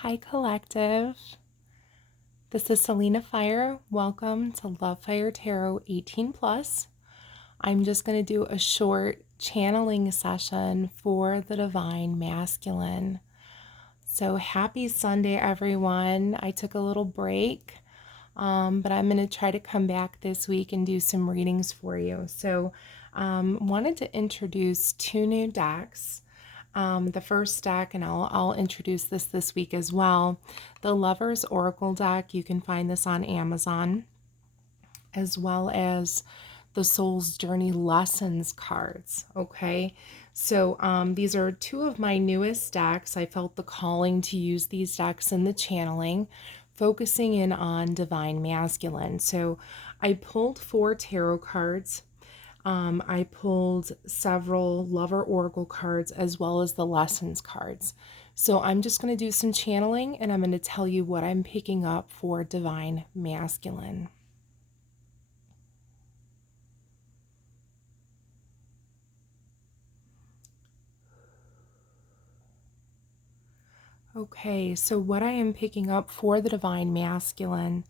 Hi, Collective. This is Selena Fire. Welcome to Love Fire Tarot 18 Plus. I'm just going to do a short channeling session for the Divine Masculine. So happy Sunday, everyone. I took a little break, but I'm going to try to come back this week and do some readings for you. So wanted to introduce two new decks. The first deck, and I'll introduce this week as well, the Lover's Oracle deck. You can find this on Amazon, as well as the Soul's Journey Lessons cards. Okay, so these are two of my newest decks. I felt the calling to use these decks in the channeling, focusing in on Divine Masculine. So I pulled 4 tarot cards. I pulled several Lover Oracle cards as well as the Lessons cards. So I'm just going to do some channeling and I'm going to tell you what I'm picking up for Divine Masculine. Okay, so what I am picking up for the Divine Masculine,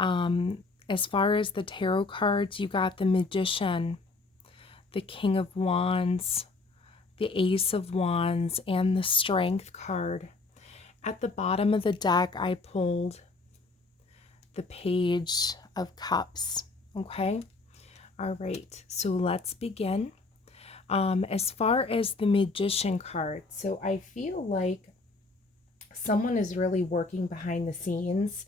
as far as the tarot cards, you got the Magician, the King of Wands, the Ace of Wands, and the Strength card. At the bottom of the deck, I pulled the Page of Cups. Okay, all right, so let's begin. As far as the Magician card, so I feel like someone is really working behind the scenes.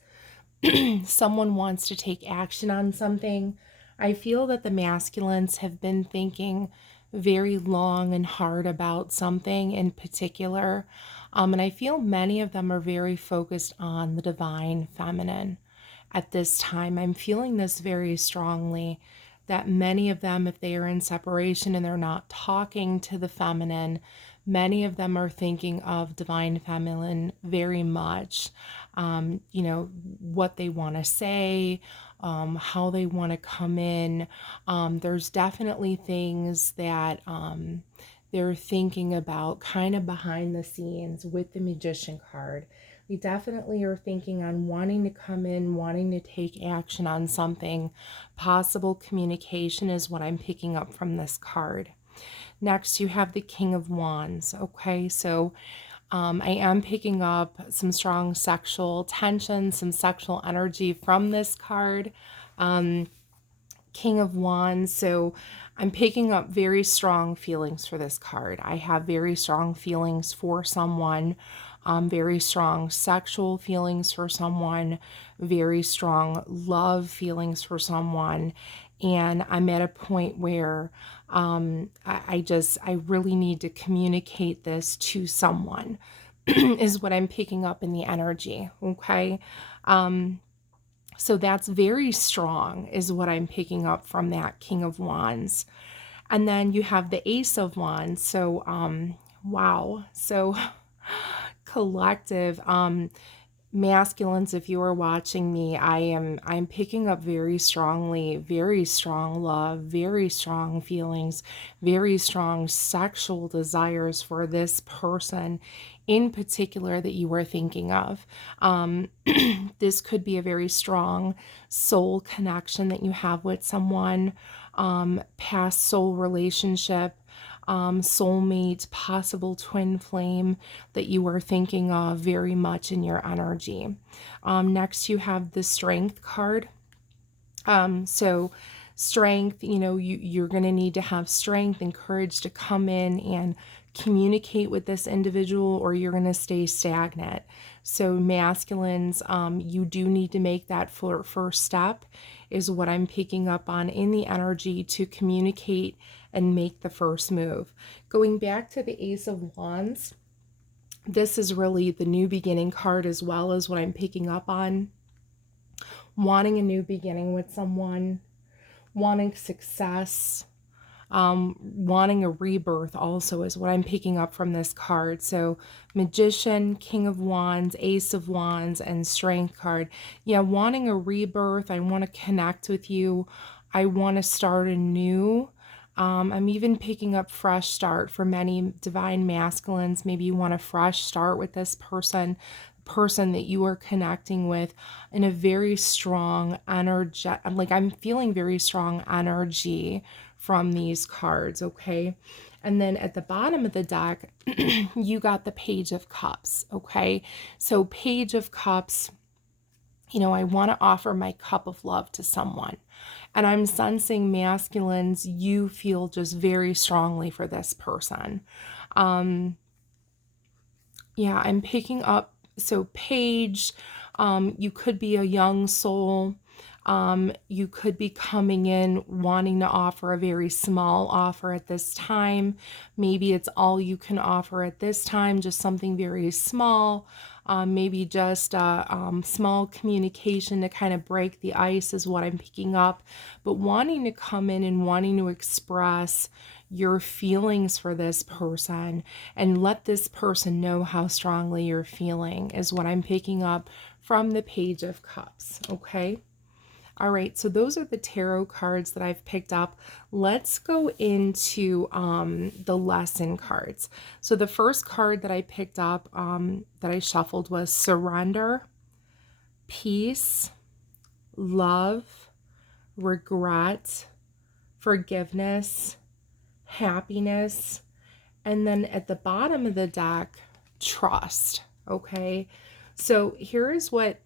Someone wants to take action on something. I feel that the masculines have been thinking very long and hard about something in particular. And I feel many of them are very focused on the divine feminine at this time. I'm feeling this very strongly, that many of them, if they are in separation and they're not talking to the feminine, many of them are thinking of divine feminine very much. What they want to say, how they want to come in. There's definitely things that they're thinking about kind of behind the scenes with the Magician card. They definitely are thinking on wanting to come in, wanting to take action on something. Possible communication is what I'm picking up from this card. Next, you have the King of Wands. Okay, so I am picking up some strong sexual tension, some sexual energy from this card. King of Wands. So I'm picking up very strong feelings for this card. I have very strong feelings for someone, very strong sexual feelings for someone, very strong love feelings for someone. And I'm at a point where I really need to communicate this to someone is what I'm picking up in the energy. Okay. So that's very strong is what I'm picking up from that King of Wands. And then you have the Ace of Wands. So, wow. So collective, masculines, if you are watching me, I'm picking up very strongly, very strong love, very strong feelings, very strong sexual desires for this person in particular that you are thinking of. This could be a very strong soul connection that you have with someone, past soul relationship, soulmate, possible twin flame that you are thinking of very much in your energy. Next, you have the Strength card. So strength, you're going to need to have strength and courage to come in and communicate with this individual, or you're going to stay stagnant. So masculines, you do need to make that first step is what I'm picking up on in the energy to communicate and make the first move. Going back to the Ace of Wands, this is really the new beginning card as well as what I'm picking up on. Wanting a new beginning with someone, wanting success, wanting a rebirth also is what I'm picking up from this card. So Magician, King of Wands, Ace of Wands, and Strength card. Yeah, wanting a rebirth. I want to connect with you. I want to start anew. I'm even picking up fresh start for many divine masculines. Maybe you want a fresh start with this person. The person that you are connecting with in a very strong energy. Like, I'm feeling very strong energy from these cards, okay? And then at the bottom of the deck, you got the Page of Cups, okay? So Page of Cups, I want to offer my cup of love to someone. And I'm sensing masculines, you feel just very strongly for this person. Yeah, I'm picking up, so Page, you could be a young soul. You could be coming in wanting to offer a very small offer at this time. Maybe it's all you can offer at this time, just something very small. Maybe just a small communication to kind of break the ice is what I'm picking up. But wanting to come in and wanting to express your feelings for this person and let this person know how strongly you're feeling is what I'm picking up from the Page of Cups, okay? All right, so those are the tarot cards that I've picked up. Let's go into the lesson cards. So the first card that I picked up, that I shuffled, was surrender, peace, love, regret, forgiveness, happiness, and then at the bottom of the deck, trust, okay? So here's what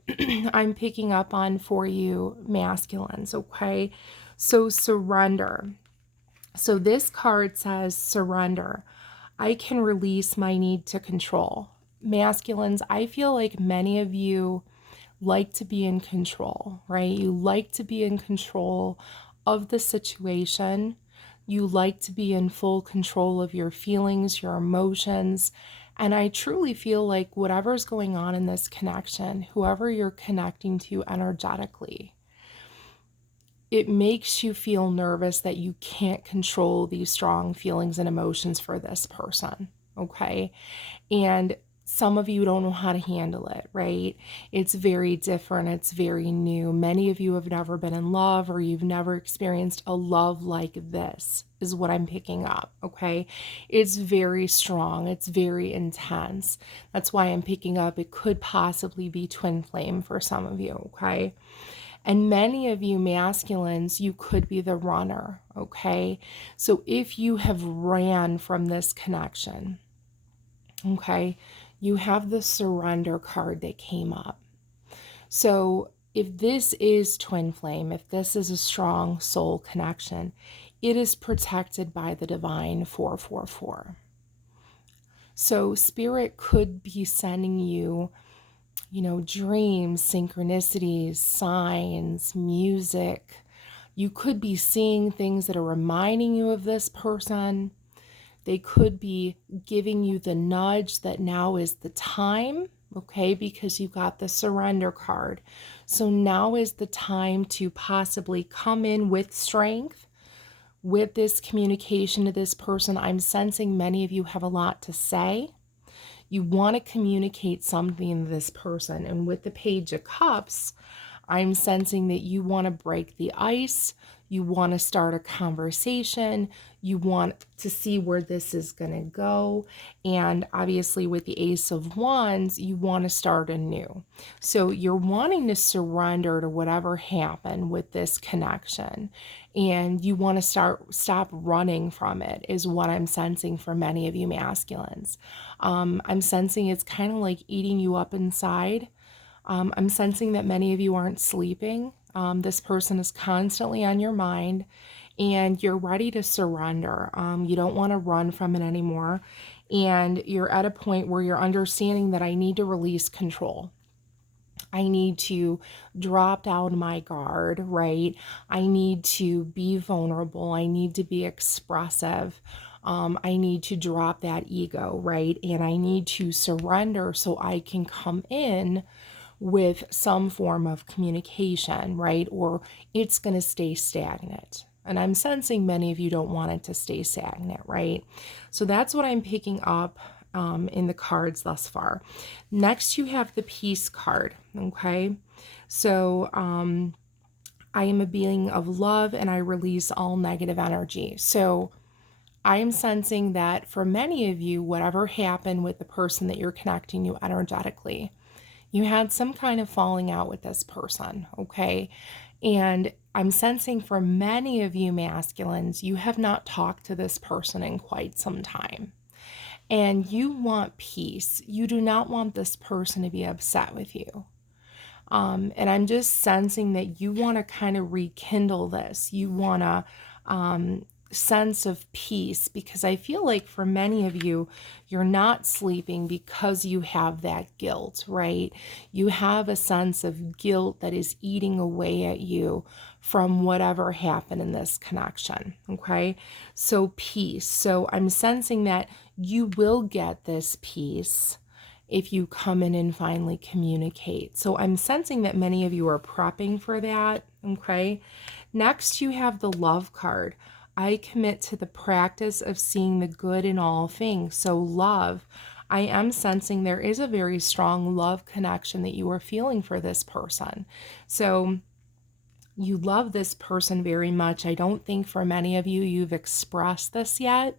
I'm picking up on for you, masculines, okay? So surrender. So this card says surrender. I can release my need to control. Masculines, I feel like many of you like to be in control, right? You like to be in control of the situation. You like to be in full control of your feelings, your emotions. And I truly feel like whatever's going on in this connection, whoever you're connecting to energetically, it makes you feel nervous that you can't control these strong feelings and emotions for this person, okay? And some of you don't know how to handle it, right? It's very different. It's very new. Many of you have never been in love, or you've never experienced a love like this, is what I'm picking up, okay? It's very strong. It's very intense. That's why I'm picking up it could possibly be twin flame for some of you, okay? And many of you masculines, you could be the runner, okay? So if you have ran from this connection, okay, you have the surrender card that came up. So if this is twin flame, if this is a strong soul connection, it is protected by the divine 444. So spirit could be sending you, dreams, synchronicities, signs, music. You could be seeing things that are reminding you of this person. They could be giving you the nudge that now is the time, okay, because you got the surrender card. So now is the time to possibly come in with strength, with this communication to this person. I'm sensing many of you have a lot to say. You want to communicate something to this person. And with the Page of Cups, I'm sensing that you want to break the ice. You want to start a conversation. You want to see where this is going to go. And obviously with the Ace of Wands, you want to start anew. So you're wanting to surrender to whatever happened with this connection. And you want to stop running from it, is what I'm sensing for many of you masculines. I'm sensing it's kind of like eating you up inside. I'm sensing that many of you aren't sleeping. This person is constantly on your mind, and you're ready to surrender. You don't want to run from it anymore. And you're at a point where you're understanding that I need to release control. I need to drop down my guard, right? I need to be vulnerable. I need to be expressive. I need to drop that ego, right? And I need to surrender so I can come in with some form of communication, right? Or it's going to stay stagnant. And I'm sensing many of you don't want it to stay stagnant, right? So that's what I'm picking up in the cards thus far. Next, you have the Peace card, okay? So I am a being of love and I release all negative energy. So I am sensing that for many of you, whatever happened with the person that you're connecting to energetically, You had some kind of falling out with this person, okay? And I'm sensing for many of you masculines, you have not talked to this person in quite some time. And you want peace. You do not want this person to be upset with you. And I'm just sensing that you want to kind of rekindle this. You want a sense of peace, because I feel like for many of you, you're not sleeping because you have that guilt, right? You have a sense of guilt that is eating away at you from whatever happened in this connection, okay? So peace. So I'm sensing that you will get this peace if you come in and finally communicate. So I'm sensing that many of you are prepping for that, okay? Next, you have the love card. I commit to the practice of seeing the good in all things. So love, I am sensing there is a very strong love connection that you are feeling for this person. So you love this person very much. I don't think for many of you, you've expressed this yet.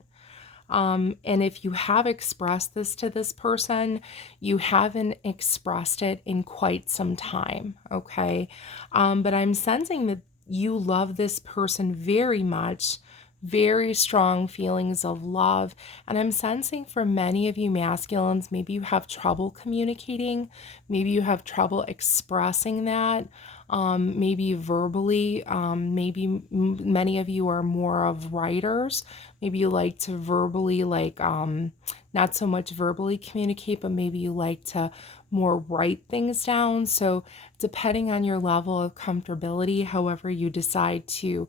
And if you have expressed this to this person, you haven't expressed it in quite some time, okay? But I'm sensing that you love this person very much, very strong feelings of love. And I'm sensing for many of you masculines, maybe you have trouble communicating, maybe you have trouble expressing that. Maybe verbally, maybe many of you are more of writers. Maybe you like to verbally, like, not so much verbally communicate, but maybe you like to more write things down. So depending on your level of comfortability, however you decide to,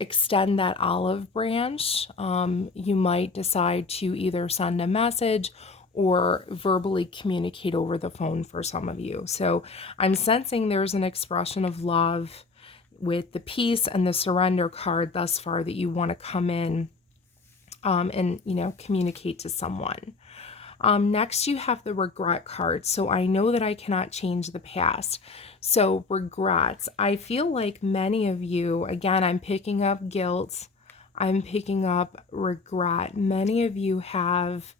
extend that olive branch, you might decide to either send a message or verbally communicate over the phone for some of you. So I'm sensing there's an expression of love with the peace and the surrender card thus far that you want to come in and, communicate to someone. Next, you have the regret card. So I know that I cannot change the past. So regrets. I feel like many of you, again, I'm picking up guilt. I'm picking up regret. Many of you have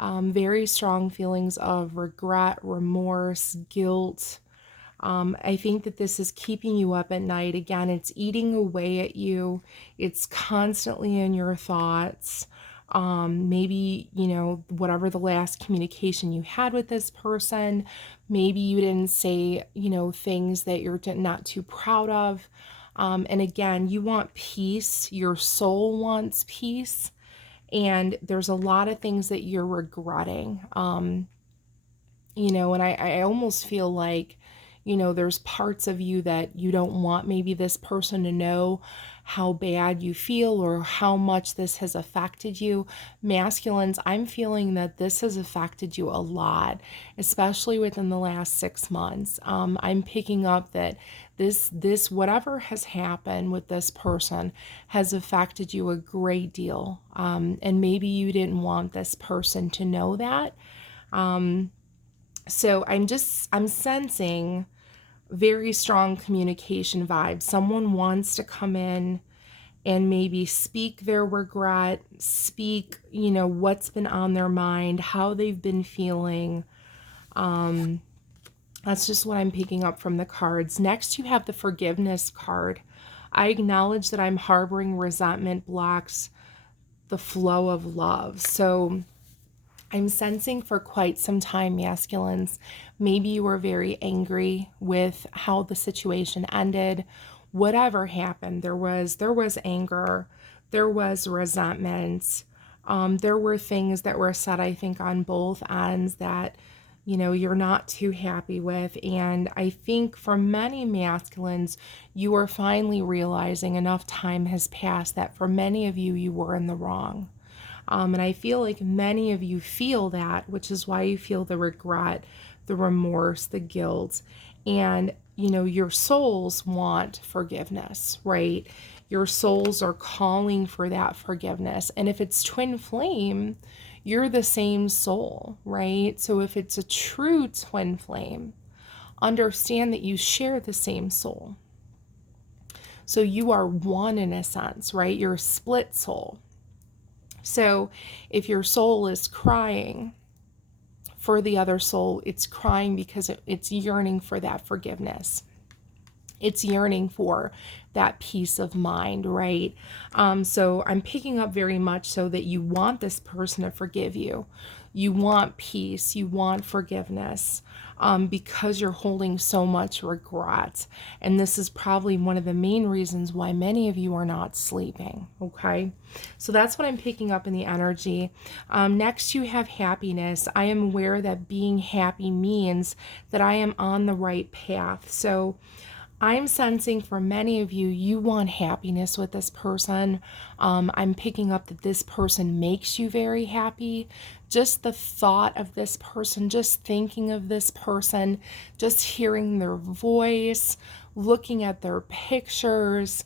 very strong feelings of regret, remorse, guilt. I think that this is keeping you up at night. Again, it's eating away at you. It's constantly in your thoughts. Maybe, whatever the last communication you had with this person, maybe you didn't say, things that you're not too proud of. And again, you want peace. Your soul wants peace. And there's a lot of things that you're regretting. And I almost feel like, there's parts of you that you don't want maybe this person to know how bad you feel or how much this has affected you. Masculines, I'm feeling that this has affected you a lot, especially within the last 6 months. I'm picking up that this whatever has happened with this person has affected you a great deal. And maybe you didn't want this person to know that. So I'm sensing very strong communication vibes. Someone wants to come in and maybe speak their regret, speak, what's been on their mind, how they've been feeling. That's just what I'm picking up from the cards. Next, you have the forgiveness card. I acknowledge that I'm harboring resentment blocks the flow of love. So I'm sensing for quite some time, masculines, maybe you were very angry with how the situation ended. Whatever happened, there was anger, there was resentment, there were things that were said, I think, on both ends that, you're not too happy with. And I think for many masculines, you are finally realizing enough time has passed that for many of you, you were in the wrong. And I feel like many of you feel that, which is why you feel the regret, the remorse, the guilt. And, your souls want forgiveness, right? Your souls are calling for that forgiveness. And if it's twin flame, you're the same soul, right? So if it's a true twin flame, understand that you share the same soul. So you are one in a sense, right? You're a split soul. So if your soul is crying for the other soul. It's crying because it's yearning for that forgiveness. It's yearning for that peace of mind, right? So I'm picking up very much so that you want this person to forgive you. You want peace. You want forgiveness, because you're holding so much regret. And this is probably one of the main reasons why many of you are not sleeping, okay? So that's what I'm picking up in the energy. Next, you have happiness. I am aware that being happy means that I am on the right path. So I'm sensing for many of you, you want happiness with this person. I'm picking up that this person makes you very happy. Just the thought of this person, just thinking of this person, just hearing their voice, looking at their pictures,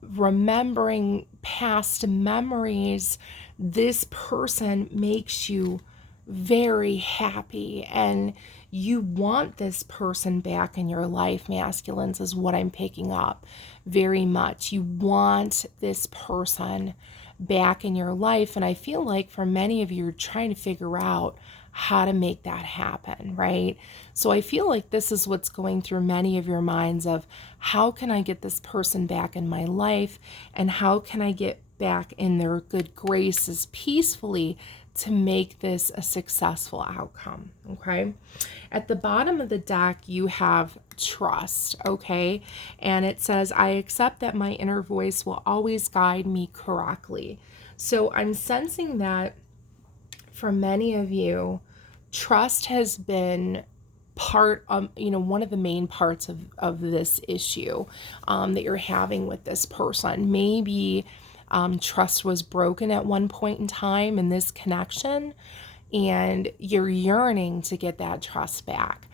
remembering past memories, this person makes you very happy, and you want this person back in your life, masculines, is what I'm picking up very much. You want this person back in your life, and I feel like for many of you, you're trying to figure out how to make that happen, right? So I feel like this is what's going through many of your minds of how can I get this person back in my life, and how can I get back in their good graces peacefully to make this a successful outcome, okay? At the bottom of the deck, you have trust, okay? And it says, I accept that my inner voice will always guide me correctly. So I'm sensing that for many of you, trust has been part of, one of the main parts of this issue that you're having with this person. Maybe trust was broken at one point in time in this connection, and you're yearning to get that trust back.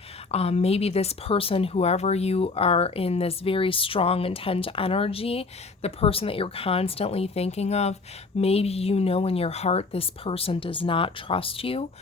Maybe this person, whoever you are in this very strong, intense energy, the person that you're constantly thinking of, maybe you know in your heart this person does not trust you,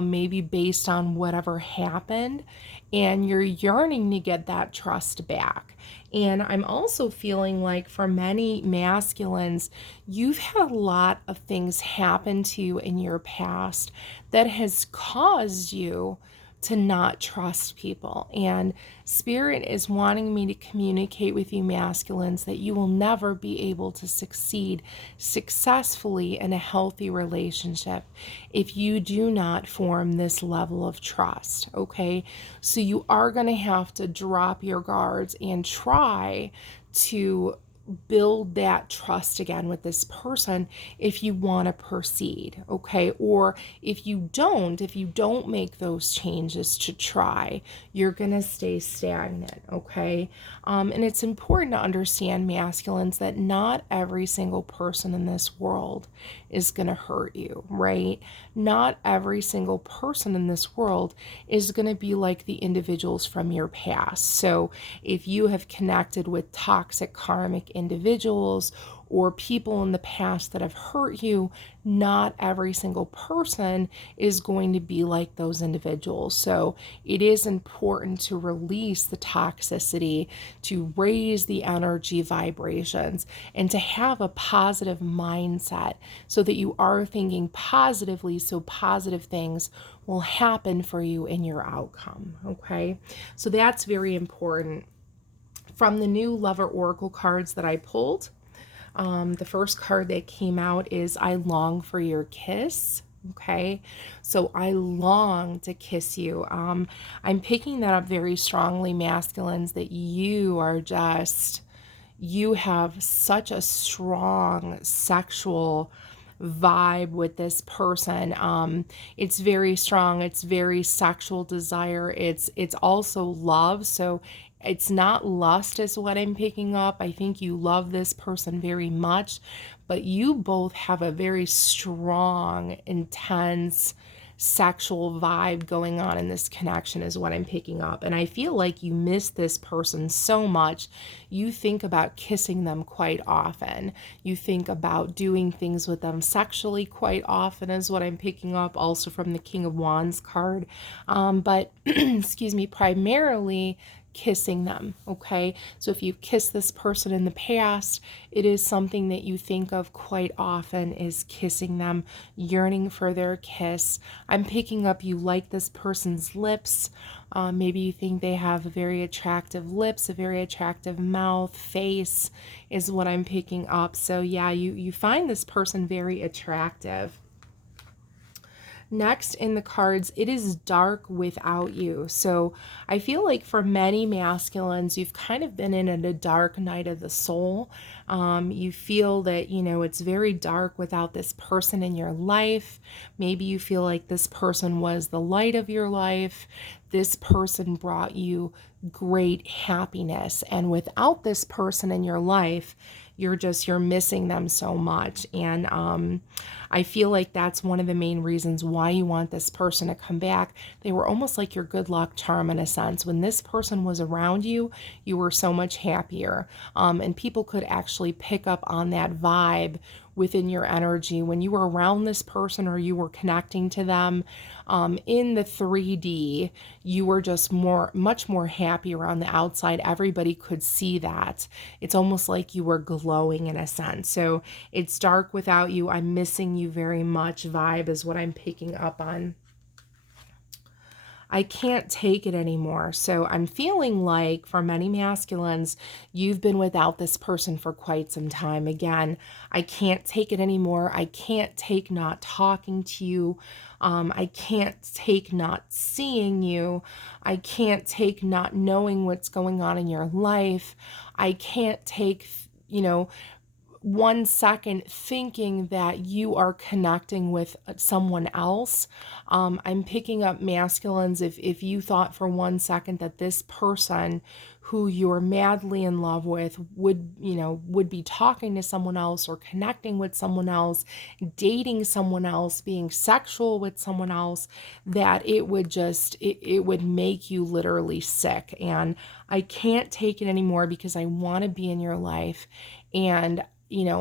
maybe based on whatever happened, and you're yearning to get that trust back. And I'm also feeling like for many masculines, you've had a lot of things happen to you in your past that has caused you to not trust people. And Spirit is wanting me to communicate with you, masculines, that you will never be able to succeed successfully in a healthy relationship if you do not form this level of trust, okay? So you are going to have to drop your guards and try to build that trust again with this person if you want to proceed, okay? Or if you don't make those changes to try, you're going to stay stagnant, okay? And it's important to understand, masculines, that not every single person in this world is going to hurt you, right? Not every single person in this world is going to be like the individuals from your past. So if you have connected with toxic karmic individuals or people in the past that have hurt you, not every single person is going to be like those individuals. So it is important to release the toxicity, to raise the energy vibrations, and to have a positive mindset so that you are thinking positively, so positive things will happen for you in your outcome, okay? So that's very important. From the new Lover Oracle cards that I pulled, the first card that came out is I long for your kiss. Okay, so I long to kiss you. I'm picking that up very strongly, masculines, that you have such a strong sexual vibe with this person. It's very strong. It's very sexual desire. It's also love. So it's not lust is what I'm picking up. I think you love this person very much, but you both have a very strong, intense sexual vibe going on in this connection is what I'm picking up. And I feel like you miss this person so much. You think about kissing them quite often. You think about doing things with them sexually quite often is what I'm picking up, also from the King of Wands card. But excuse me, primarily kissing them, okay? So if you've kissed this person in the past, it is something that you think of quite often is kissing them, yearning for their kiss. I'm picking up you like this person's lips. Maybe you think they have very attractive lips, a very attractive mouth, face is what I'm picking up. So yeah, you find this person very attractive. Next in the cards, it is dark without you. So I feel like for many masculines, you've kind of been in a dark night of the soul. You feel that, it's very dark without this person in your life. Maybe you feel like this person was the light of your life. This person brought you great happiness. And without this person in your life, you're missing them so much. And I feel like that's one of the main reasons why you want this person to come back. They were almost like your good luck charm in a sense. When this person was around you, you were so much happier. And people could actually pick up on that vibe within your energy when you were around this person or you were connecting to them. In the 3D, you were just much more happy around the outside. Everybody could see that. It's almost like you were glowing in a sense. So it's dark without you. I'm missing you very much vibe is what I'm picking up on. I can't take it anymore. So I'm feeling like for many masculines, you've been without this person for quite some time. Again, I can't take it anymore. I can't take not talking to you. I can't take not seeing you. I can't take not knowing what's going on in your life. I can't take, 1 second thinking that you are connecting with someone else. I'm picking up masculines. If you thought for 1 second that this person who you're madly in love with would be talking to someone else or connecting with someone else, dating someone else, being sexual with someone else, that it would make you literally sick. And I can't take it anymore because I want to be in your life. And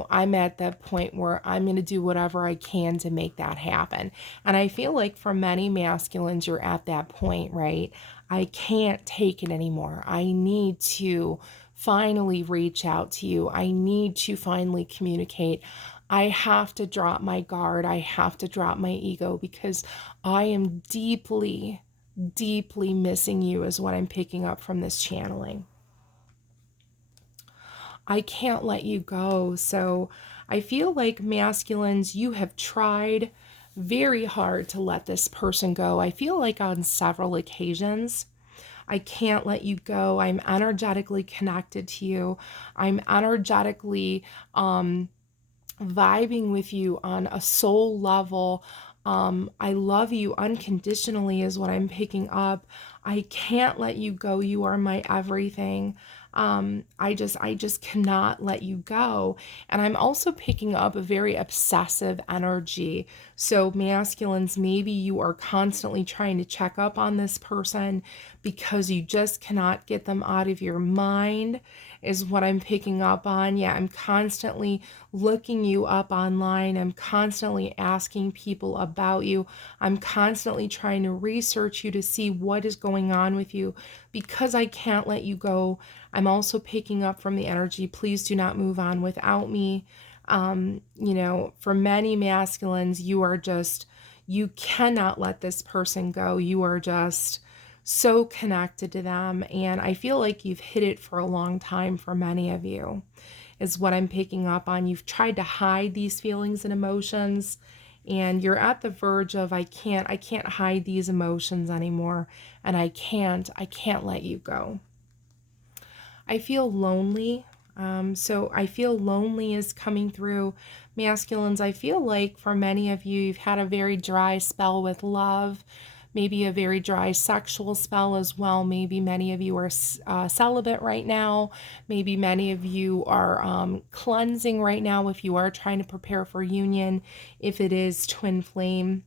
I'm at that point where I'm going to do whatever I can to make that happen. And I feel like for many masculines, you're at that point, right? I can't take it anymore. I need to finally reach out to you. I need to finally communicate. I have to drop my guard. I have to drop my ego because I am deeply, deeply missing you is what I'm picking up from this channeling. I can't let you go. So I feel like masculines, you have tried very hard to let this person go. I feel like on several occasions, I can't let you go. I'm energetically connected to you. I'm energetically vibing with you on a soul level. I love you unconditionally is what I'm picking up. I can't let you go. You are my everything. I just cannot let you go. And I'm also picking up a very obsessive energy. So masculines, maybe you are constantly trying to check up on this person because you just cannot get them out of your mind is what I'm picking up on. Yeah, I'm constantly looking you up online. I'm constantly asking people about you. I'm constantly trying to research you to see what is going on with you because I can't let you go. I'm also picking up from the energy, please do not move on without me. For many masculines, you cannot let this person go. You are just so connected to them. And I feel like you've hid it for a long time for many of you, is what I'm picking up on. You've tried to hide these feelings and emotions, and you're at the verge of, I can't hide these emotions anymore. And I can't let you go. I feel lonely. So I feel lonely is coming through. Masculines, I feel like for many of you, you've had a very dry spell with love, maybe a very dry sexual spell as well. Maybe many of you are celibate right now. Maybe many of you are cleansing right now if you are trying to prepare for union, if it is twin flame.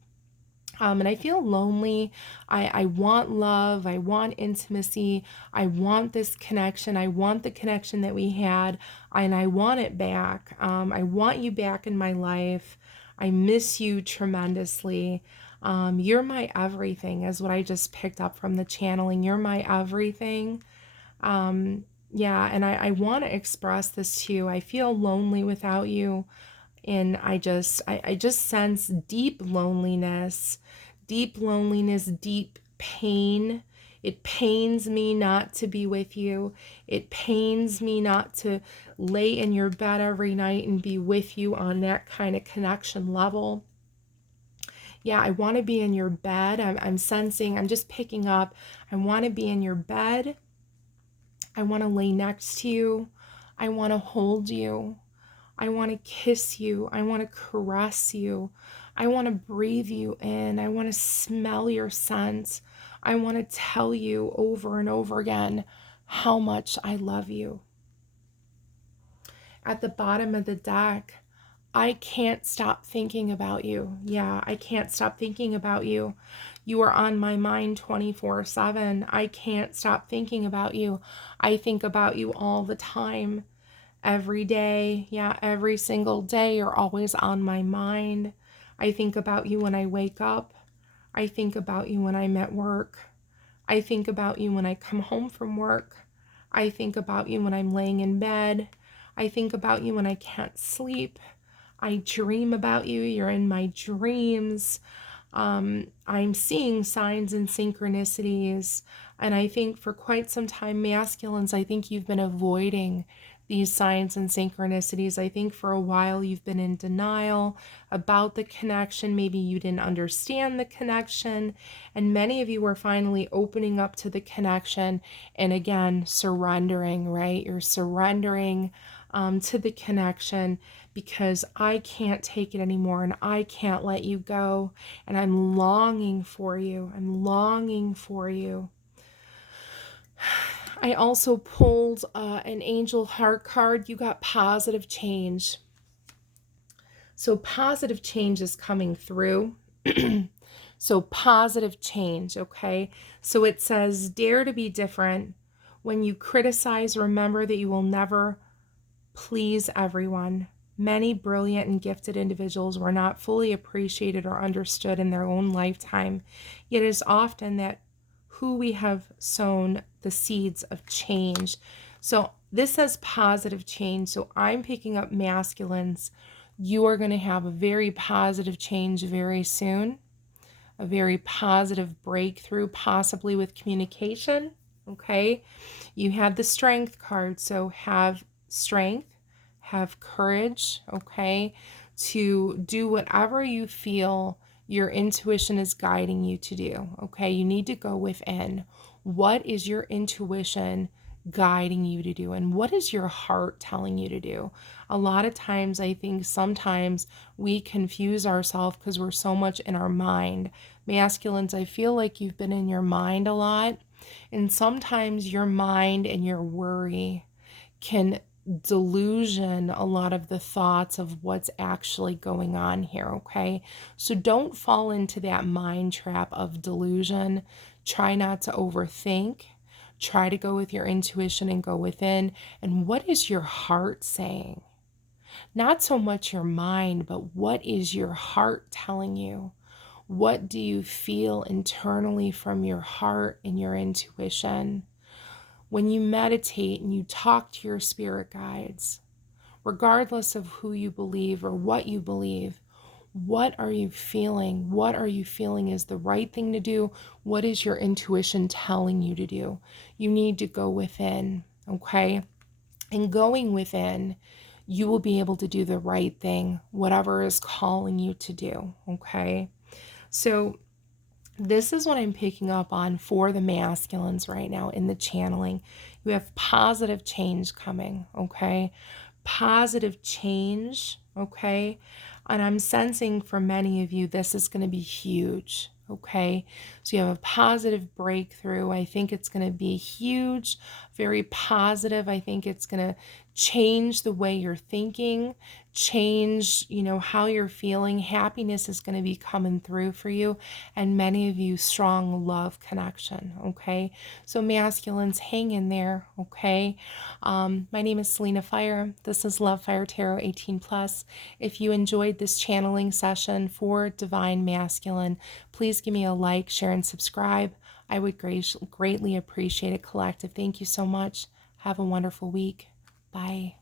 And I feel lonely. I want love. I want intimacy. I want this connection. I want the connection that we had, and I want it back. I want you back in my life. I miss you tremendously. You're my everything, is what I just picked up from the channeling. You're my everything. Yeah, and I want to express this to you. I feel lonely without you, and I just sense deep loneliness, deep pain. It pains me not to be with you. It pains me not to lay in your bed every night and be with you on that kind of connection level. Yeah, I want to be in your bed. I'm sensing, I'm just picking up. I want to be in your bed. I want to lay next to you. I want to hold you. I want to kiss you. I want to caress you. I want to breathe you in. I want to smell your scent. I want to tell you over and over again how much I love you. At the bottom of the deck, I can't stop thinking about you. Yeah, I can't stop thinking about you. You are on my mind 24/7. I can't stop thinking about you. I think about you all the time, every day. Yeah, every single day, you're always on my mind. I think about you when I wake up. I think about you when I'm at work. I think about you when I come home from work. I think about you when I'm laying in bed. I think about you when I can't sleep. I dream about you. You're in my dreams. I'm seeing signs and synchronicities. And I think for quite some time, masculines, I think you've been avoiding these signs and synchronicities. I think for a while you've been in denial about the connection. Maybe you didn't understand the connection. And many of you are finally opening up to the connection and again, surrendering, right? You're surrendering to the connection because I can't take it anymore and I can't let you go. And I'm longing for you. I'm longing for you. I also pulled an angel heart card. You got positive change. So positive change is coming through. So positive change, okay? So it says, dare to be different. When you criticize, remember that you will never please everyone. Many brilliant and gifted individuals were not fully appreciated or understood in their own lifetime. Yet it is often that who we have sown the seeds of change. So this says positive change. So I'm picking up masculines. You are going to have a very positive change very soon, a very positive breakthrough, possibly with communication. Okay. You have the strength card. So have strength, have courage, okay, to do whatever you feel your intuition is guiding you to do, okay? You need to go within. What is your intuition guiding you to do? And what is your heart telling you to do? A lot of times, I think sometimes we confuse ourselves because we're so much in our mind. Masculines, I feel like you've been in your mind a lot. And sometimes your mind and your worry can delusion a lot of the thoughts of what's actually going on here, okay? So don't fall into that mind trap of delusion. Try not to overthink. Try to go with your intuition and go within. And what is your heart saying? Not so much your mind, but what is your heart telling you? What do you feel internally from your heart and your intuition? When you meditate and you talk to your spirit guides, regardless of who you believe or what you believe, what are you feeling? What are you feeling is the right thing to do? What is your intuition telling you to do? You need to go within, okay? And going within, you will be able to do the right thing, whatever is calling you to do, okay? So this is what I'm picking up on for the masculines right now in the channeling. You have positive change coming, okay? Positive change, okay? And I'm sensing for many of you, this is going to be huge, okay? So you have a positive breakthrough. I think it's going to be huge, very positive. I think it's going to change the way you're thinking, change, how you're feeling. Happiness is going to be coming through for you, and many of you strong love connection, okay? So masculines, hang in there, okay? My name is Selena Fire. This is Love Fire Tarot 18+. If you enjoyed this channeling session for Divine Masculine, please give me a like, share, and subscribe. I would greatly appreciate it, collective. Thank you so much. Have a wonderful week. Bye.